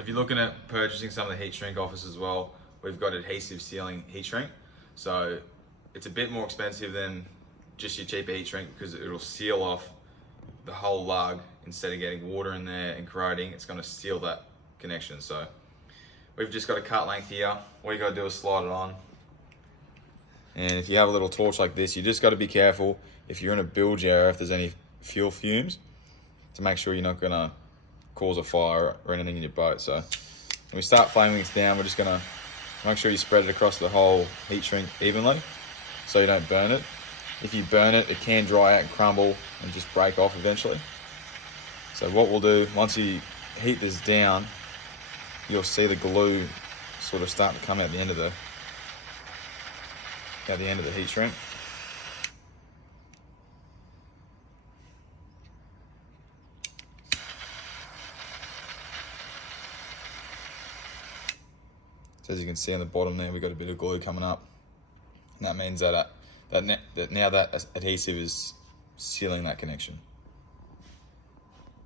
So if you're looking at purchasing some of the heat shrink offers as well, we've got adhesive sealing heat shrink. So it's a bit more expensive than just your cheaper heat shrink because it'll seal off the whole lug instead of getting water in there and corroding. It's going to seal that connection. So we've just got a cut length here. All you got to do is slide it on. And if you have a little torch like this, you just got to be careful if you're in a bilge area, if there's any fuel fumes, to make sure you're not going to cause a fire or anything in your boat. So when we start flaming this down, we're just going to make sure you spread it across the whole heat shrink evenly so you don't burn it. If you burn it, it can dry out and crumble and just break off eventually. So what we'll do, once you heat this down, you'll see the glue sort of start to come out the end of the heat shrink. So as you can see on the bottom there, we've got a bit of glue coming up, and that means that now that adhesive is sealing that connection.